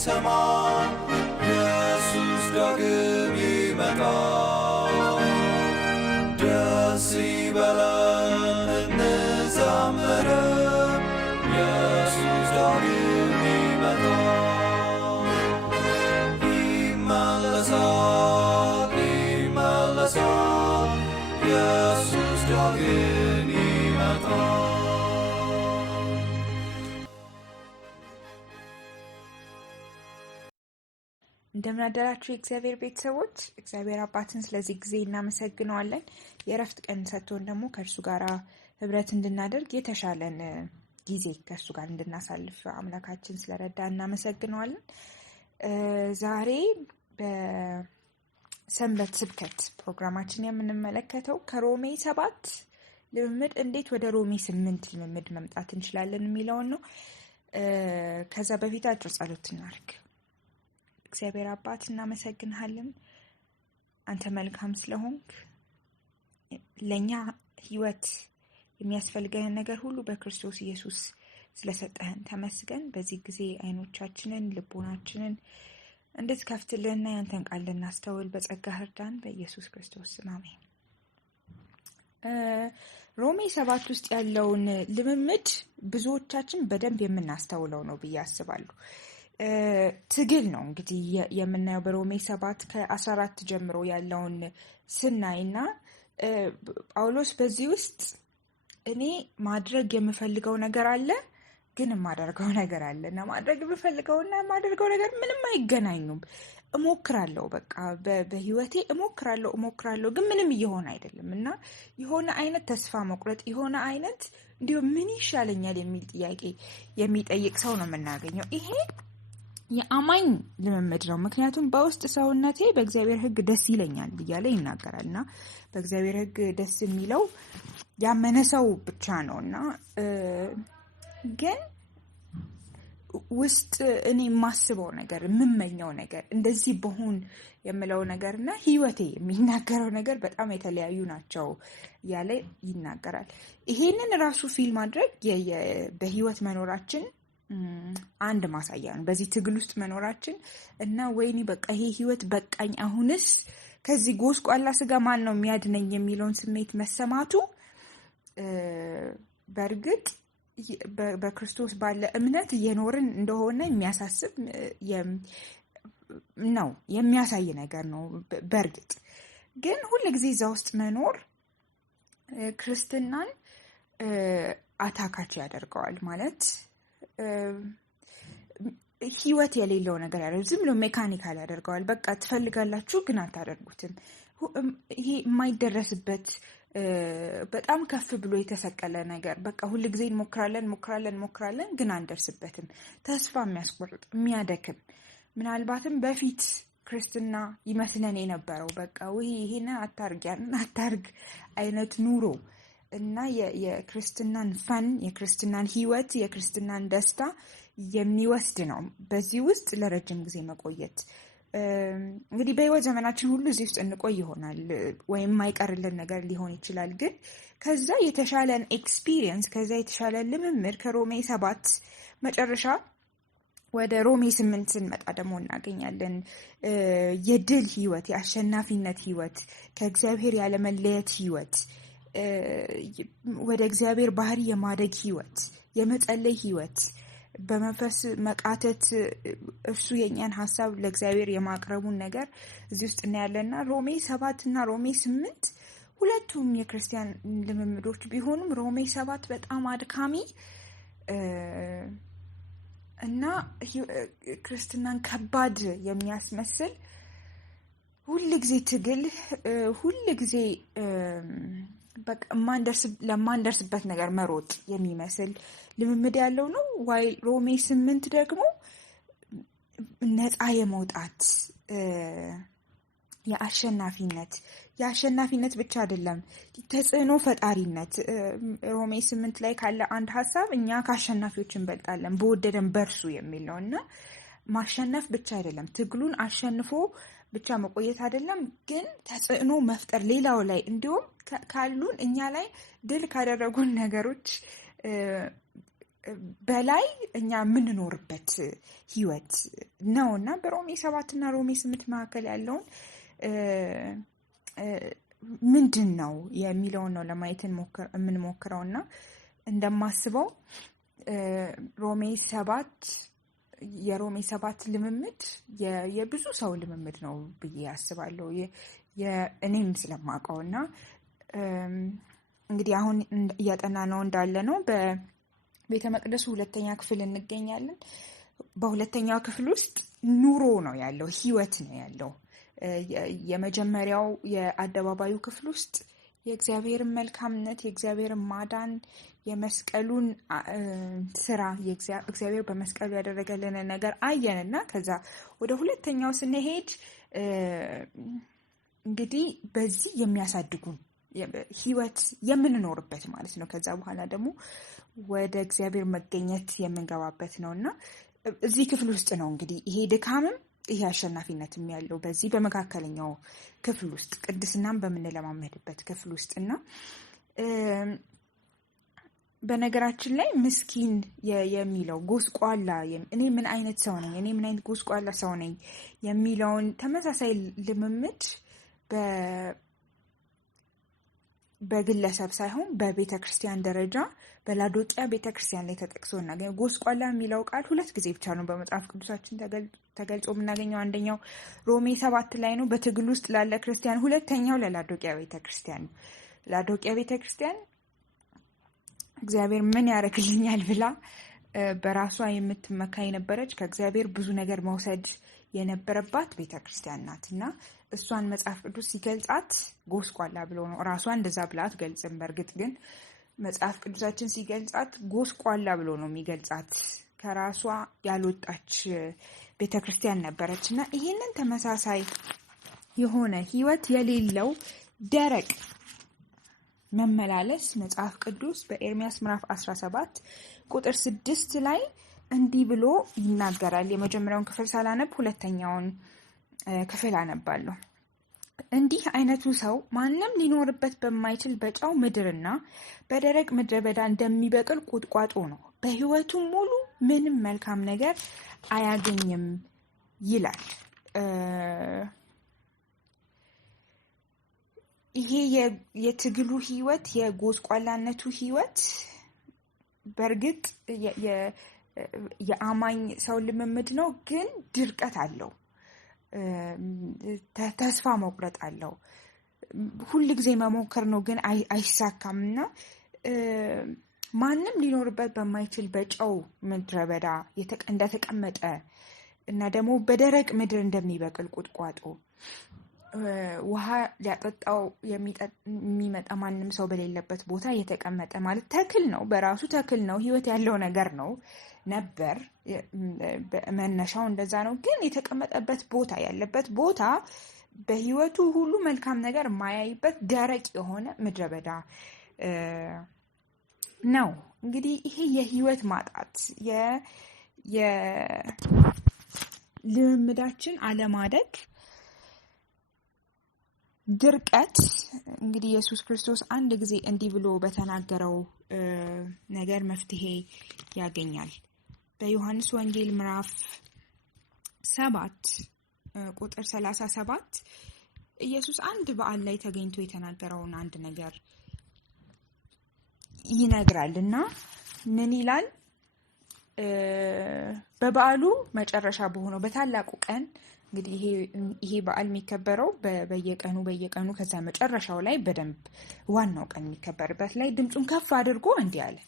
ሊሰማ ኢየሱስ ዳግም ይመጣል። ደስ ይበለን እንዘምር ኢየሱስ ዳግም ይመጣል። ይመለሳል ይመለሳል ኢየሱስ ዳግም ይመጣል። እንደምን አደራችሁ የእግዚአብሔር ቤተሰቦች። እግዚአብሔር አባትን ስለዚህ ጊዜ እናመሰግነዋለን። የእረፍት ቀን ሰጥቶን ደግሞ ከእርሱ ጋር ህብረት እንድናደርግ የተሻለን ጊዜ ከእርሱ ጋር እንድናሳልፍ አምላካችን ስለረዳ እናመሰግነዋለን። ዛሬ በሰንበት ስብከት ፕሮግራማችን የምንመለከተው ከሮሜ 7 ልምምድ እንዴት ወደ ሮሜ 8 ልምምድ መምጣት እንችላለን የሚለውን ነው። ከዛ በፊት አጭር ጸሎት እናድርግ። እግዚአብሔር አባት እናመሰግንሃለን። አንተ መልካም ስለሆንክ ለኛ ህይወት የሚያስፈልገንን ነገር ሁሉ በክርስቶስ ኢየሱስ ስለሰጠህን ተመስገን። በዚህ ጊዜ አይኖቻችንን ልቦናችንን እንድትከፍትልንና ያንተን ቃል ልናስተውል በጸጋህ እርዳን። በኢየሱስ ክርስቶስ ስም አሜን። ሮሜ 7 ውስጥ ያለውን ልምምድ ብዙዎቻችን በደንብ የምናስተውለው ነው ብዬ አስባለሁ። ትግል ነው እንግዲህ የምናየው በሮሜ 7 ከ14 ጀምሮ ያለውን ስናይና ጳውሎስ በዚህ ውስጥ እኔ ማድረግ የምፈልገው ነገር አለ ግን የማደርገው ነገር አለ እና ማድረግ የምፈልገውና የማደርገው ነገር ምንም አይገናኙም። እሞክራለሁ፣ በቃ በህይወቴ እሞክራለሁ ግን ምንም እየሆነ አይደለም እና የሆነ አይነት ተስፋ መቁረጥ፣ የሆነ አይነት እንዲሁ ምን ይሻለኛል የሚል ጥያቄ የሚጠይቅ ሰው ነው የምናገኘው። ይሄ የአማኝ ልምምድ ነው። ምክንያቱም በውስጥ ሰውነቴ በእግዚአብሔር ሕግ ደስ ይለኛል እያለ ይናገራል እና በእግዚአብሔር ሕግ ደስ የሚለው ያመነ ሰው ብቻ ነው እና ግን ውስጥ እኔ የማስበው ነገር፣ የምመኘው ነገር፣ እንደዚህ በሆን የምለው ነገር እና ህይወቴ የሚናገረው ነገር በጣም የተለያዩ ናቸው እያለ ይናገራል። ይሄንን ራሱ ፊል ማድረግ በህይወት መኖራችን አንድ ማሳያ ነው። በዚህ ትግል ውስጥ መኖራችን እና ወይኔ በቃ ይሄ ህይወት በቃኝ፣ አሁንስ ከዚህ ጎስቋላ ስጋ ማን ነው የሚያድነኝ የሚለውን ስሜት መሰማቱ በእርግጥ በክርስቶስ ባለ እምነት እየኖርን እንደሆነ የሚያሳስብ ነው፣ የሚያሳይ ነገር ነው። በእርግጥ ግን ሁልጊዜ እዛ ውስጥ መኖር ክርስትናን አታካች ያደርገዋል። ማለት ህይወት የሌለው ነገር ያለው ዝም ብሎ ሜካኒካል ያደርገዋል። በቃ ትፈልጋላችሁ ግን አታደርጉትም። ይሄ የማይደረስበት በጣም ከፍ ብሎ የተሰቀለ ነገር፣ በቃ ሁልጊዜ እንሞክራለን ግን አንደርስበትም። ተስፋ የሚያስቆርጥ የሚያደክም፣ ምናልባትም በፊት ክርስትና ይመስለን የነበረው በቃ ይሄን አታርግ ያንን አታርግ አይነት ኑሮ እና የክርስትናን ፈን፣ የክርስትናን ህይወት፣ የክርስትናን ደስታ የሚወስድ ነው። በዚህ ውስጥ ለረጅም ጊዜ መቆየት እንግዲህ በህይወት ዘመናችን ሁሉ እዚህ ውስጥ እንቆይ ይሆናል ወይም የማይቀርልን ነገር ሊሆን ይችላል። ግን ከዛ የተሻለን ኤክስፒሪየንስ፣ ከዛ የተሻለን ልምምድ ከሮሜ 7 መጨረሻ ወደ ሮሜ 8 ስንመጣ ደግሞ እናገኛለን። የድል ህይወት፣ የአሸናፊነት ህይወት፣ ከእግዚአብሔር ያለመለየት ህይወት፣ ወደ እግዚአብሔር ባህሪ የማደግ ህይወት፣ የመጸለይ ህይወት፣ በመንፈስ መቃተት፣ እርሱ የኛን ሀሳብ ለእግዚአብሔር የማቅረቡን ነገር እዚህ ውስጥ እናያለንና ሮሜ 7 እና ሮሜ 8 ሁለቱም የክርስቲያን ልምምዶች ቢሆኑም ሮሜ 7 በጣም አድካሚ እና ክርስትናን ከባድ የሚያስመስል ሁልጊዜ ትግል፣ ሁልጊዜ በቃ ለማንደርስበት ነገር መሮጥ የሚመስል ልምምድ ያለው ነው። ዋይል ሮሜ 8 ደግሞ ነፃ የመውጣት የአሸናፊነት ብቻ አይደለም፣ ተጽዕኖ ፈጣሪነት። ሮሜ 8 ላይ ካለ አንድ ሀሳብ እኛ ከአሸናፊዎች እንበልጣለን በወደደን በርሱ የሚል ነው እና ማሸነፍ ብቻ አይደለም፣ ትግሉን አሸንፎ ብቻ መቆየት አይደለም፣ ግን ተጽዕኖ መፍጠር ሌላው ላይ፣ እንዲሁም ካሉን እኛ ላይ ድል ካደረጉን ነገሮች በላይ እኛ የምንኖርበት ህይወት ነው እና በሮሜ 7 እና ሮሜ 8 መካከል ያለውን ምንድን ነው የሚለውን ነው ለማየት የምንሞክረው እና እንደማስበው የሮሜ 7 ልምምድ የብዙ ሰው ልምምድ ነው ብዬ አስባለሁ። እኔም ስለማውቀው እና እንግዲህ አሁን እያጠና ነው እንዳለ ነው በቤተ መቅደሱ 2ኛ ክፍል እንገኛለን። በ2ኛው ክፍል ውስጥ ኑሮ ነው ያለው፣ ህይወት ነው ያለው። የመጀመሪያው የአደባባዩ ክፍል ውስጥ የእግዚአብሔርን መልካምነት፣ የእግዚአብሔርን ማዳን፣ የመስቀሉን ስራ፣ እግዚአብሔር በመስቀሉ ያደረገልን ነገር አየንና ከዛ ወደ 2ኛው ስንሄድ እንግዲህ በዚህ የሚያሳድጉን ህይወት የምንኖርበት ማለት ነው። ከዛ በኋላ ደግሞ ወደ እግዚአብሔር መገኘት የምንገባበት ነውና እዚህ ክፍል ውስጥ ነው እንግዲህ ይሄ ድካምም ይሄ አሸናፊነትም ያለው በዚህ በመካከለኛው ክፍል ውስጥ ቅድስናም በምንለማመድበት ክፍል ውስጥ እና በነገራችን ላይ ምስኪን የሚለው ጎስቋላ እኔ ምን አይነት ሰው ነኝ፣ እኔ ምን አይነት ጎስቋላ ሰው ነኝ የሚለውን ተመሳሳይ ልምምድ በግለሰብ ሳይሆን በቤተ ክርስቲያን ደረጃ በላዶቂያ ቤተ ክርስቲያን ላይ ተጠቅሶ እናገኘው። ጎስቋላ የሚለው ቃል 2 ጊዜ ብቻ ነው በመጽሐፍ ቅዱሳችን ተገልጾ የምናገኘው። አንደኛው ሮሜ 7 ላይ ነው፣ በትግል ውስጥ ላለ ክርስቲያን። 2ኛው ለላዶቂያ ቤተ ክርስቲያን ነው። ላዶቂያ ቤተ ክርስቲያን እግዚአብሔር ምን ያደርግልኛል ብላ በራሷ የምትመካ የነበረች ከእግዚአብሔር ብዙ ነገር መውሰድ የነበረባት ቤተ ክርስቲያን ናት እና እሷን መጽሐፍ ቅዱስ ሲገልጻት ጎስቋላ ብሎ ነው። ራሷን እንደዛ ብላ አትገልጽም። በእርግጥ ግን መጽሐፍ ቅዱሳችን ሲገልጻት ጎስቋላ ብሎ ነው የሚገልጻት። ከራሷ ያልወጣች ቤተ ክርስቲያን ነበረች እና ይህንን ተመሳሳይ የሆነ ህይወት የሌለው ደረቅ መመላለስ መጽሐፍ ቅዱስ በኤርምያስ ምዕራፍ 17 ቁጥር 6 ላይ እንዲህ ብሎ ይናገራል። የመጀመሪያውን ክፍል ሳላነብ 2ኛውን ክፍል አነባለሁ። እንዲህ አይነቱ ሰው ማንም ሊኖርበት በማይችል በጨው ምድርና በደረቅ ምድረ በዳ እንደሚበቅል ቁጥቋጦ ነው። በህይወቱ ሙሉ ምንም መልካም ነገር አያገኝም ይላል። ይሄ የትግሉ ህይወት፣ የጎስቋላነቱ ህይወት በእርግጥ የአማኝ ሰው ልምምድ ነው፣ ግን ድርቀት አለው። ተስፋ መቁረጥ አለው። ሁል ጊዜ መሞከር ነው ግን አይሳካም እና ማንም ሊኖርበት በማይችል በጨው ምድረ በዳ እንደተቀመጠ እና ደግሞ በደረቅ ምድር እንደሚበቅል ቁጥቋጦ ውሃ ሊያጠጣው የሚመጣ ማንም ሰው በሌለበት ቦታ የተቀመጠ ማለት ተክል ነው። በራሱ ተክል ነው፣ ህይወት ያለው ነገር ነው ነበር። መነሻው እንደዛ ነው። ግን የተቀመጠበት ቦታ ያለበት ቦታ በህይወቱ ሁሉ መልካም ነገር የማያይበት ደረቅ የሆነ ምድረ በዳ ነው። እንግዲህ ይሄ የህይወት ማጣት፣ የልምምዳችን አለማደግ፣ ድርቀት እንግዲህ ኢየሱስ ክርስቶስ አንድ ጊዜ እንዲህ ብሎ በተናገረው ነገር መፍትሄ ያገኛል። በዮሐንስ ወንጌል ምዕራፍ 7 ቁጥር 37 ኢየሱስ አንድ በዓል ላይ ተገኝቶ የተናገረውን አንድ ነገር ይነግራል እና ምን ይላል? በበዓሉ መጨረሻ በሆነው በታላቁ ቀን እንግዲህ ይሄ በዓል የሚከበረው በየቀኑ ከዛ መጨረሻው ላይ በደንብ ዋናው ቀን የሚከበርበት ላይ ድምፁን ከፍ አድርጎ እንዲህ አለ፣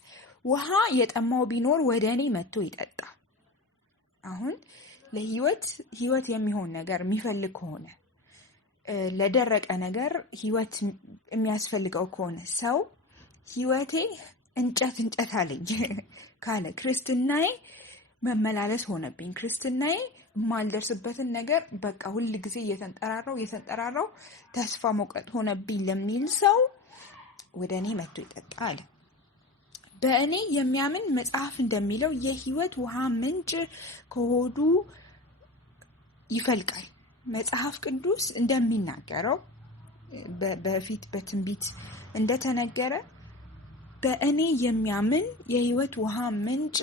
ውሃ የጠማው ቢኖር ወደ እኔ መጥቶ ይጠጣ። አሁን ለህይወት የሚሆን ነገር የሚፈልግ ከሆነ ለደረቀ ነገር ህይወት የሚያስፈልገው ከሆነ ሰው ህይወቴ እንጨት አለኝ ካለ ክርስትናዬ መመላለስ ሆነብኝ፣ ክርስትናዬ የማልደርስበትን ነገር በቃ ሁል ጊዜ እየተንጠራራው ተስፋ መቁረጥ ሆነብኝ ለሚል ሰው ወደ እኔ መጥቶ ይጠጣ አለ። በእኔ የሚያምን መጽሐፍ እንደሚለው የህይወት ውሃ ምንጭ ከሆዱ ይፈልቃል። መጽሐፍ ቅዱስ እንደሚናገረው በፊት በትንቢት እንደተነገረ በእኔ የሚያምን የህይወት ውሃ ምንጭ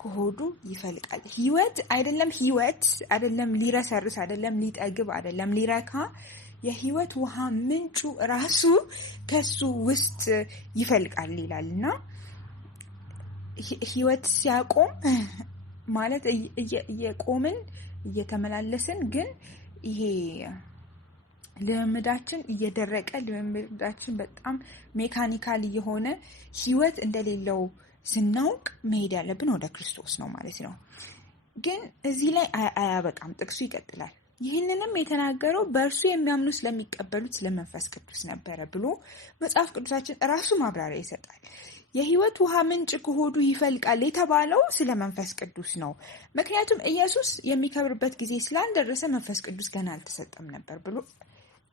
ከሆዱ ይፈልቃል። ህይወት አይደለም ሊረሰርስ፣ አይደለም ሊጠግብ፣ አይደለም ሊረካ። የህይወት ውሃ ምንጩ ራሱ ከሱ ውስጥ ይፈልቃል ይላልና ህይወት ሲያቆም ማለት እየቆምን እየተመላለስን ግን ይሄ ልምምዳችን እየደረቀ ልምምዳችን በጣም ሜካኒካል እየሆነ ህይወት እንደሌለው ስናውቅ መሄድ ያለብን ወደ ክርስቶስ ነው ማለት ነው። ግን እዚህ ላይ አያበቃም፣ ጥቅሱ ይቀጥላል። ይህንንም የተናገረው በእርሱ የሚያምኑ ስለሚቀበሉት ስለመንፈስ ቅዱስ ነበረ ብሎ መጽሐፍ ቅዱሳችን ራሱ ማብራሪያ ይሰጣል። የህይወት ውሃ ምንጭ ከሆዱ ይፈልቃል የተባለው ስለ መንፈስ ቅዱስ ነው። ምክንያቱም ኢየሱስ የሚከብርበት ጊዜ ስላልደረሰ መንፈስ ቅዱስ ገና አልተሰጠም ነበር ብሎ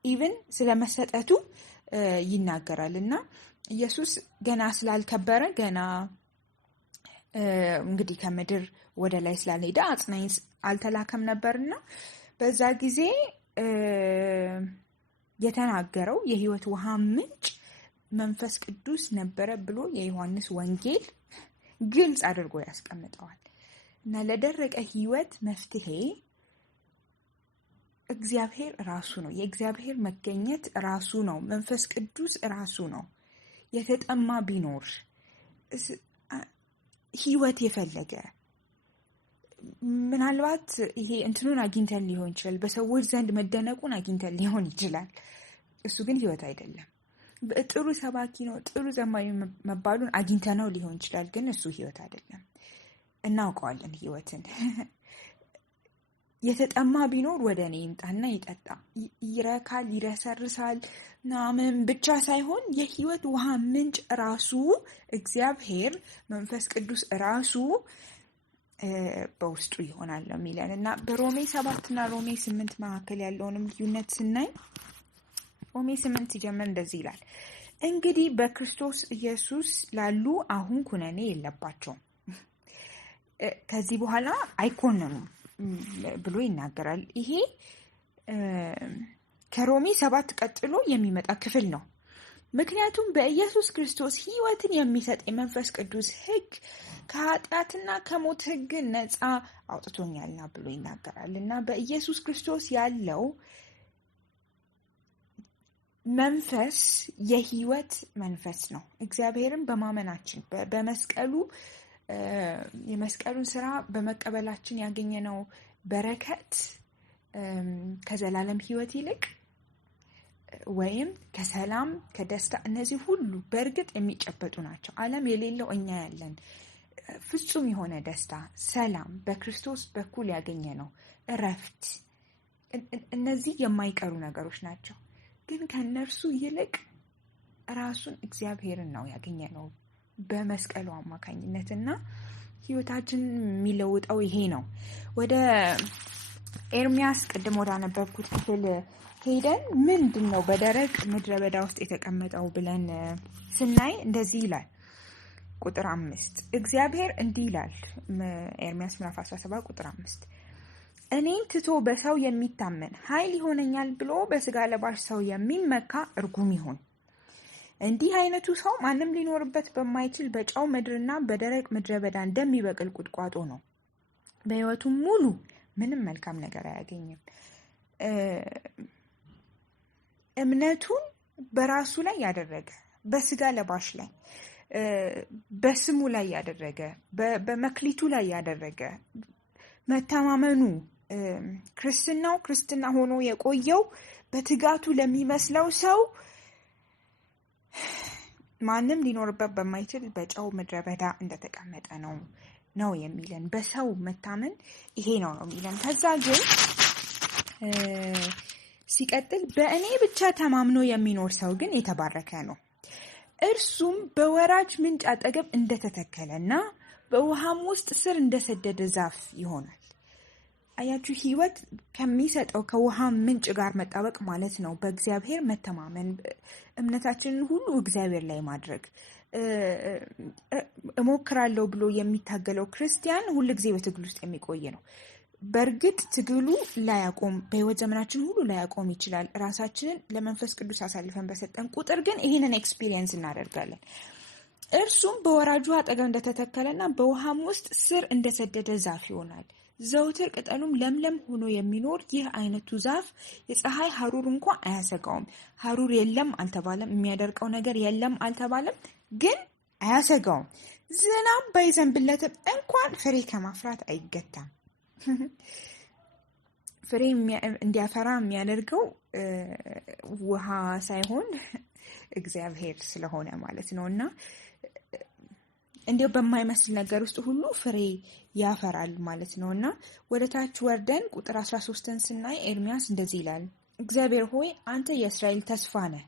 ኢቭን ስለመሰጠቱ ይናገራል። እና ኢየሱስ ገና ስላልከበረ ገና እንግዲህ ከምድር ወደ ላይ ስላልሄደ አጽናኝ አልተላከም ነበርና በዛ ጊዜ የተናገረው የህይወት ውሃ ምንጭ መንፈስ ቅዱስ ነበረ ብሎ የዮሐንስ ወንጌል ግልጽ አድርጎ ያስቀምጠዋል። እና ለደረቀ ህይወት መፍትሄ እግዚአብሔር ራሱ ነው። የእግዚአብሔር መገኘት ራሱ ነው። መንፈስ ቅዱስ ራሱ ነው። የተጠማ ቢኖር ህይወት የፈለገ ምናልባት ይሄ እንትኑን አግኝተን ሊሆን ይችላል። በሰዎች ዘንድ መደነቁን አግኝተን ሊሆን ይችላል። እሱ ግን ህይወት አይደለም። ጥሩ ሰባኪ ነው፣ ጥሩ ዘማሪ መባሉን አግኝተነው ሊሆን ይችላል። ግን እሱ ህይወት አይደለም። እናውቀዋለን ህይወትን። የተጠማ ቢኖር ወደ እኔ ይምጣና ይጠጣ፣ ይረካል፣ ይረሰርሳል ምናምን ብቻ ሳይሆን የህይወት ውሃ ምንጭ ራሱ እግዚአብሔር መንፈስ ቅዱስ ራሱ በውስጡ ይሆናል ነው የሚለን እና በሮሜ 7 እና ሮሜ 8 መካከል ያለውንም ልዩነት ስናይ ሮሜ 8 ሲጀምር እንደዚህ ይላል፣ እንግዲህ በክርስቶስ ኢየሱስ ላሉ አሁን ኩነኔ የለባቸውም፣ ከዚህ በኋላ አይኮነኑም ብሎ ይናገራል። ይሄ ከሮሜ 7 ቀጥሎ የሚመጣ ክፍል ነው። ምክንያቱም በኢየሱስ ክርስቶስ ህይወትን የሚሰጥ የመንፈስ ቅዱስ ህግ ከኃጢአትና ከሞት ህግ ነፃ አውጥቶኛልና ብሎ ይናገራል እና በኢየሱስ ክርስቶስ ያለው መንፈስ የህይወት መንፈስ ነው። እግዚአብሔርን በማመናችን በመስቀሉ የመስቀሉን ስራ በመቀበላችን ያገኘነው በረከት ከዘላለም ህይወት ይልቅ ወይም ከሰላም ከደስታ እነዚህ ሁሉ በእርግጥ የሚጨበጡ ናቸው። ዓለም የሌለው እኛ ያለን ፍጹም የሆነ ደስታ፣ ሰላም በክርስቶስ በኩል ያገኘነው እረፍት፣ እነዚህ የማይቀሩ ነገሮች ናቸው። ግን ከነርሱ ይልቅ ራሱን እግዚአብሔርን ነው ያገኘነው በመስቀሉ አማካኝነት እና ህይወታችን የሚለውጠው ይሄ ነው። ወደ ኤርሚያስ ቅድም ወዳነበብኩት ክፍል ሄደን ምንድን ነው በደረቅ ምድረ በዳ ውስጥ የተቀመጠው ብለን ስናይ እንደዚህ ይላል። ቁጥር 5 እግዚአብሔር እንዲህ ይላል። ኤርሚያስ ምዕራፍ 17 ቁጥር 5 እኔን ትቶ በሰው የሚታመን ኃይል ይሆነኛል ብሎ በስጋ ለባሽ ሰው የሚመካ እርጉም ይሁን። እንዲህ አይነቱ ሰው ማንም ሊኖርበት በማይችል በጨው ምድርና በደረቅ ምድረ በዳ እንደሚበቅል ቁጥቋጦ ነው። በህይወቱም ሙሉ ምንም መልካም ነገር አያገኝም። እምነቱን በራሱ ላይ ያደረገ፣ በስጋ ለባሽ ላይ፣ በስሙ ላይ ያደረገ፣ በመክሊቱ ላይ ያደረገ፣ መተማመኑ ክርስትናው ክርስትና ሆኖ የቆየው በትጋቱ ለሚመስለው ሰው ማንም ሊኖርበት በማይችል በጨው ምድረ በዳ እንደተቀመጠ ነው የሚለን። በሰው መታመን ይሄ ነው የሚለን። ከዛ ግን ሲቀጥል በእኔ ብቻ ተማምኖ የሚኖር ሰው ግን የተባረከ ነው፣ እርሱም በወራጅ ምንጭ አጠገብ እንደተተከለና በውሃም ውስጥ ስር እንደሰደደ ዛፍ ይሆናል። አያችሁ፣ ህይወት ከሚሰጠው ከውሃ ምንጭ ጋር መጣበቅ ማለት ነው። በእግዚአብሔር መተማመን፣ እምነታችንን ሁሉ እግዚአብሔር ላይ ማድረግ። እሞክራለሁ ብሎ የሚታገለው ክርስቲያን ሁል ጊዜ በትግል ውስጥ የሚቆይ ነው። በእርግጥ ትግሉ ላያቆም፣ በህይወት ዘመናችን ሁሉ ላያቆም ይችላል። ራሳችንን ለመንፈስ ቅዱስ አሳልፈን በሰጠን ቁጥር ግን ይህንን ኤክስፒሪየንስ እናደርጋለን። እርሱም በወራጁ አጠገብ እንደተተከለና በውሃም ውስጥ ስር እንደሰደደ ዛፍ ይሆናል። ዘውትር ቅጠሉም ለምለም ሆኖ የሚኖር ይህ አይነቱ ዛፍ የፀሐይ ሐሩር እንኳን አያሰጋውም። ሐሩር የለም አልተባለም፣ የሚያደርቀው ነገር የለም አልተባለም፣ ግን አያሰጋውም። ዝናብ ባይዘንብለትም እንኳን ፍሬ ከማፍራት አይገታም። ፍሬ እንዲያፈራ የሚያደርገው ውሃ ሳይሆን እግዚአብሔር ስለሆነ ማለት ነው። እና እንዲያው በማይመስል ነገር ውስጥ ሁሉ ፍሬ ያፈራል ማለት ነው። እና ወደ ታች ወርደን ቁጥር 13ን ስናይ ኤርሚያስ እንደዚህ ይላል፣ እግዚአብሔር ሆይ አንተ የእስራኤል ተስፋ ነህ፣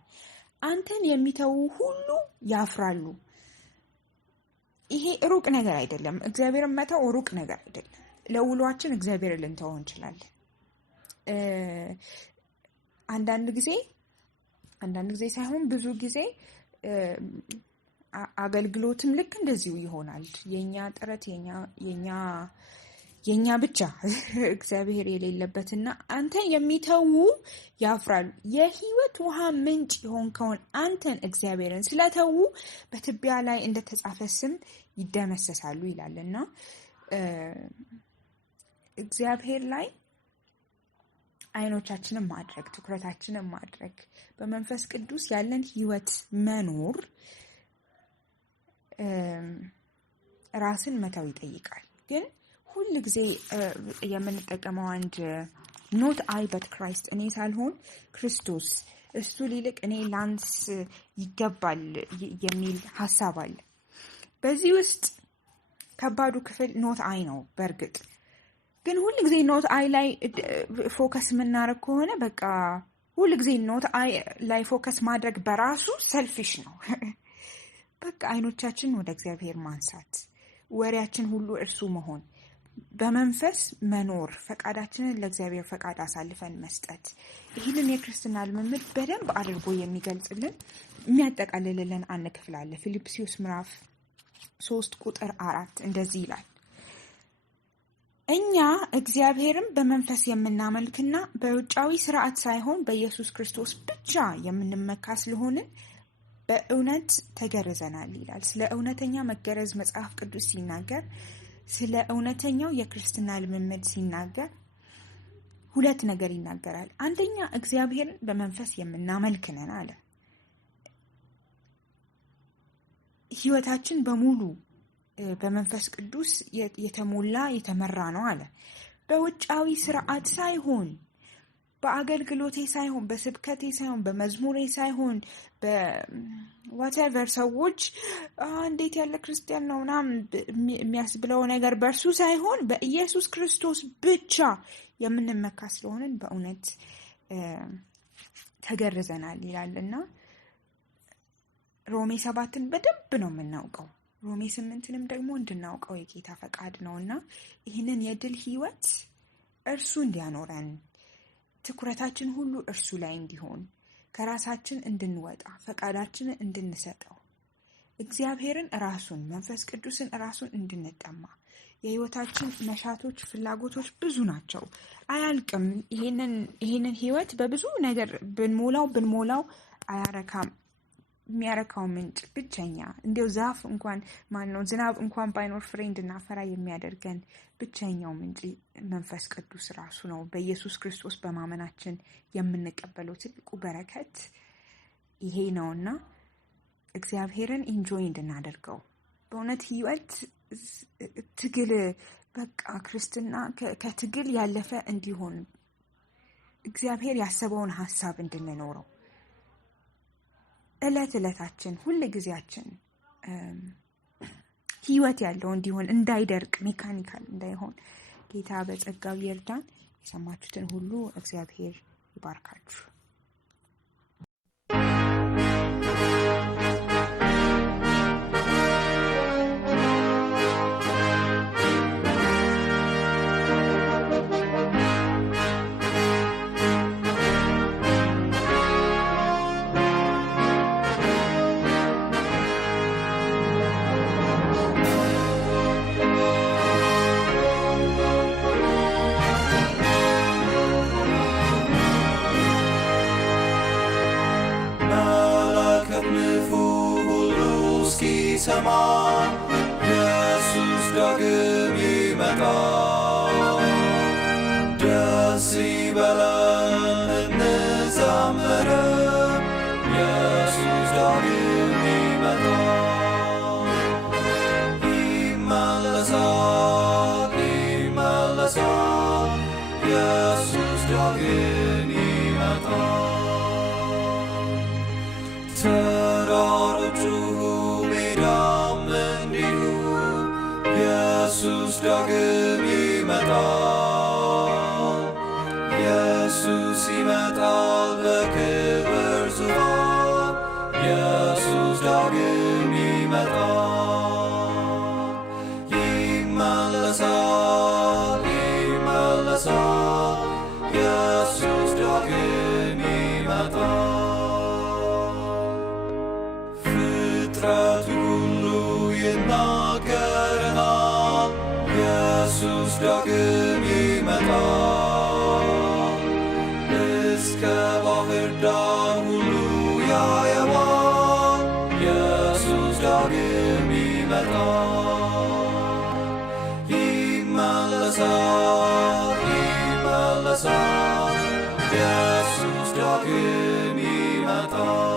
አንተን የሚተዉ ሁሉ ያፍራሉ። ይሄ ሩቅ ነገር አይደለም። እግዚአብሔርን መተው ሩቅ ነገር አይደለም። ለውሏችን እግዚአብሔርን ልንተወው እንችላለን። አንዳንድ ጊዜ ሳይሆን ብዙ ጊዜ አገልግሎትም ልክ እንደዚሁ ይሆናል። የኛ ጥረት የኛ ብቻ እግዚአብሔር የሌለበትና አንተን የሚተዉ ያፍራሉ። የሕይወት ውሃ ምንጭ የሆንከውን አንተን እግዚአብሔርን ስለተዉ በትቢያ ላይ እንደተጻፈ ስም ይደመሰሳሉ ይላልና እግዚአብሔር ላይ አይኖቻችንን ማድረግ፣ ትኩረታችንን ማድረግ፣ በመንፈስ ቅዱስ ያለን ሕይወት መኖር ራስን መተው ይጠይቃል። ግን ሁል ጊዜ የምንጠቀመው አንድ ኖት አይ በት ክራይስት፣ እኔ ሳልሆን ክርስቶስ፣ እሱ ሊልቅ እኔ ላንስ ይገባል የሚል ሀሳብ አለ። በዚህ ውስጥ ከባዱ ክፍል ኖት አይ ነው። በእርግጥ ግን ሁል ጊዜ ኖት አይ ላይ ፎከስ የምናደርግ ከሆነ በቃ ሁል ጊዜ ኖት አይ ላይ ፎከስ ማድረግ በራሱ ሰልፊሽ ነው። በቃ አይኖቻችን ወደ እግዚአብሔር ማንሳት፣ ወሬያችን ሁሉ እርሱ መሆን፣ በመንፈስ መኖር፣ ፈቃዳችንን ለእግዚአብሔር ፈቃድ አሳልፈን መስጠት። ይህንን የክርስትና ልምምድ በደንብ አድርጎ የሚገልጽልን የሚያጠቃልልልን አንድ ክፍል አለ። ፊልጵስዩስ ምዕራፍ 3 ቁጥር 4 እንደዚህ ይላል፣ እኛ እግዚአብሔርን በመንፈስ የምናመልክና በውጫዊ ስርዓት ሳይሆን በኢየሱስ ክርስቶስ ብቻ የምንመካ ስለሆንን በእውነት ተገርዘናል ይላል። ስለ እውነተኛ መገረዝ መጽሐፍ ቅዱስ ሲናገር፣ ስለ እውነተኛው የክርስትና ልምምድ ሲናገር ሁለት ነገር ይናገራል። አንደኛ እግዚአብሔርን በመንፈስ የምናመልክ ነን አለ። ሕይወታችን በሙሉ በመንፈስ ቅዱስ የተሞላ የተመራ ነው አለ። በውጫዊ ስርዓት ሳይሆን፣ በአገልግሎቴ ሳይሆን፣ በስብከቴ ሳይሆን፣ በመዝሙሬ ሳይሆን፣ በዋቴቨር ሰዎች እንዴት ያለ ክርስቲያን ነው ምናምን የሚያስብለው ነገር በእርሱ ሳይሆን በኢየሱስ ክርስቶስ ብቻ የምንመካ ስለሆንን በእውነት ተገርዘናል ይላልና ሮሜ 7ን በደንብ ነው የምናውቀው። ሮሜ 8ንም ደግሞ እንድናውቀው የጌታ ፈቃድ ነውና ይህንን የድል ሕይወት እርሱ እንዲያኖረን፣ ትኩረታችን ሁሉ እርሱ ላይ እንዲሆን፣ ከራሳችን እንድንወጣ፣ ፈቃዳችንን እንድንሰጠው፣ እግዚአብሔርን ራሱን፣ መንፈስ ቅዱስን ራሱን እንድንጠማ። የሕይወታችን መሻቶች፣ ፍላጎቶች ብዙ ናቸው፣ አያልቅም። ይህንን ሕይወት በብዙ ነገር ብንሞላው አያረካም። የሚያረካው ምንጭ ብቸኛ እንዲያው ዛፍ እንኳን ዝናብ እንኳን ባይኖር ፍሬ እንድናፈራ የሚያደርገን ብቸኛው ምንጭ መንፈስ ቅዱስ ራሱ ነው። በኢየሱስ ክርስቶስ በማመናችን የምንቀበለው ትልቁ በረከት ይሄ ነውና እግዚአብሔርን ኢንጆይ እንድናደርገው በእውነት ሕይወት ትግል፣ በቃ ክርስትና ከትግል ያለፈ እንዲሆን እግዚአብሔር ያሰበውን ሀሳብ እንድንኖረው ዕለታችን ሁል ጊዜያችን ሕይወት ያለው እንዲሆን፣ እንዳይደርቅ፣ ሜካኒካል እንዳይሆን ጌታ በጸጋው ይርዳን። የሰማችሁትን ሁሉ እግዚአብሔር ይባርካችሁ። ይመጣል። ደስ ይበለን እንዘምር፣ ኢየሱስ ዳግም ይመጣል። ይመለሳል ይመለሳል፣ ኢየሱስ ዳግም ይመጣል። ተራሮቹ ሜዳም እንዲሁ ኢየሱስ ዳግም ይመጣል። ኢየሱስ ይመጣል በክብር ዙፋን፣ ኢየሱስ ዳግም ይመጣል። ይመለሳል ይመለሳል፣ ኢየሱስ ዳግም ይመጣል። ፍጥረቱ ሁሉ ይናገረናል፣ ኢየሱስ ዳግም ይመጣል። እስከ ባህር ዳር ሁሉ ያየዋል፣ ኢየሱስ ዳግም ይመጣል። ይመለሳል ይመለሳል፣ ኢየሱስ ዳግም ይመጣል።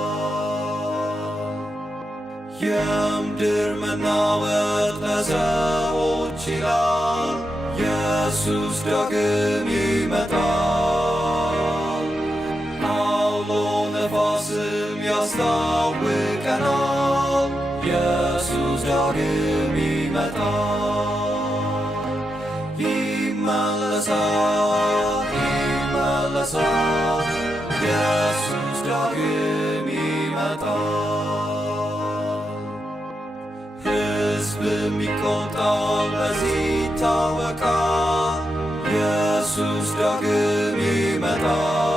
የምድር መናወጥ ለሰዎች ይላል፣ ኢየሱስ ዳግም ይመጣል። አውሎ ነፋስም ያስታውቀናል፣ ኢየሱስ ዳግም ይመጣል። ይመለሳል ይመለሳል፣ ኢየሱስ ዳግም ይመጣል። ሕዝብም ይቆጣል፣ በዚህ ይታወቃል፣ ኢየሱስ ዳግም ይመጣል።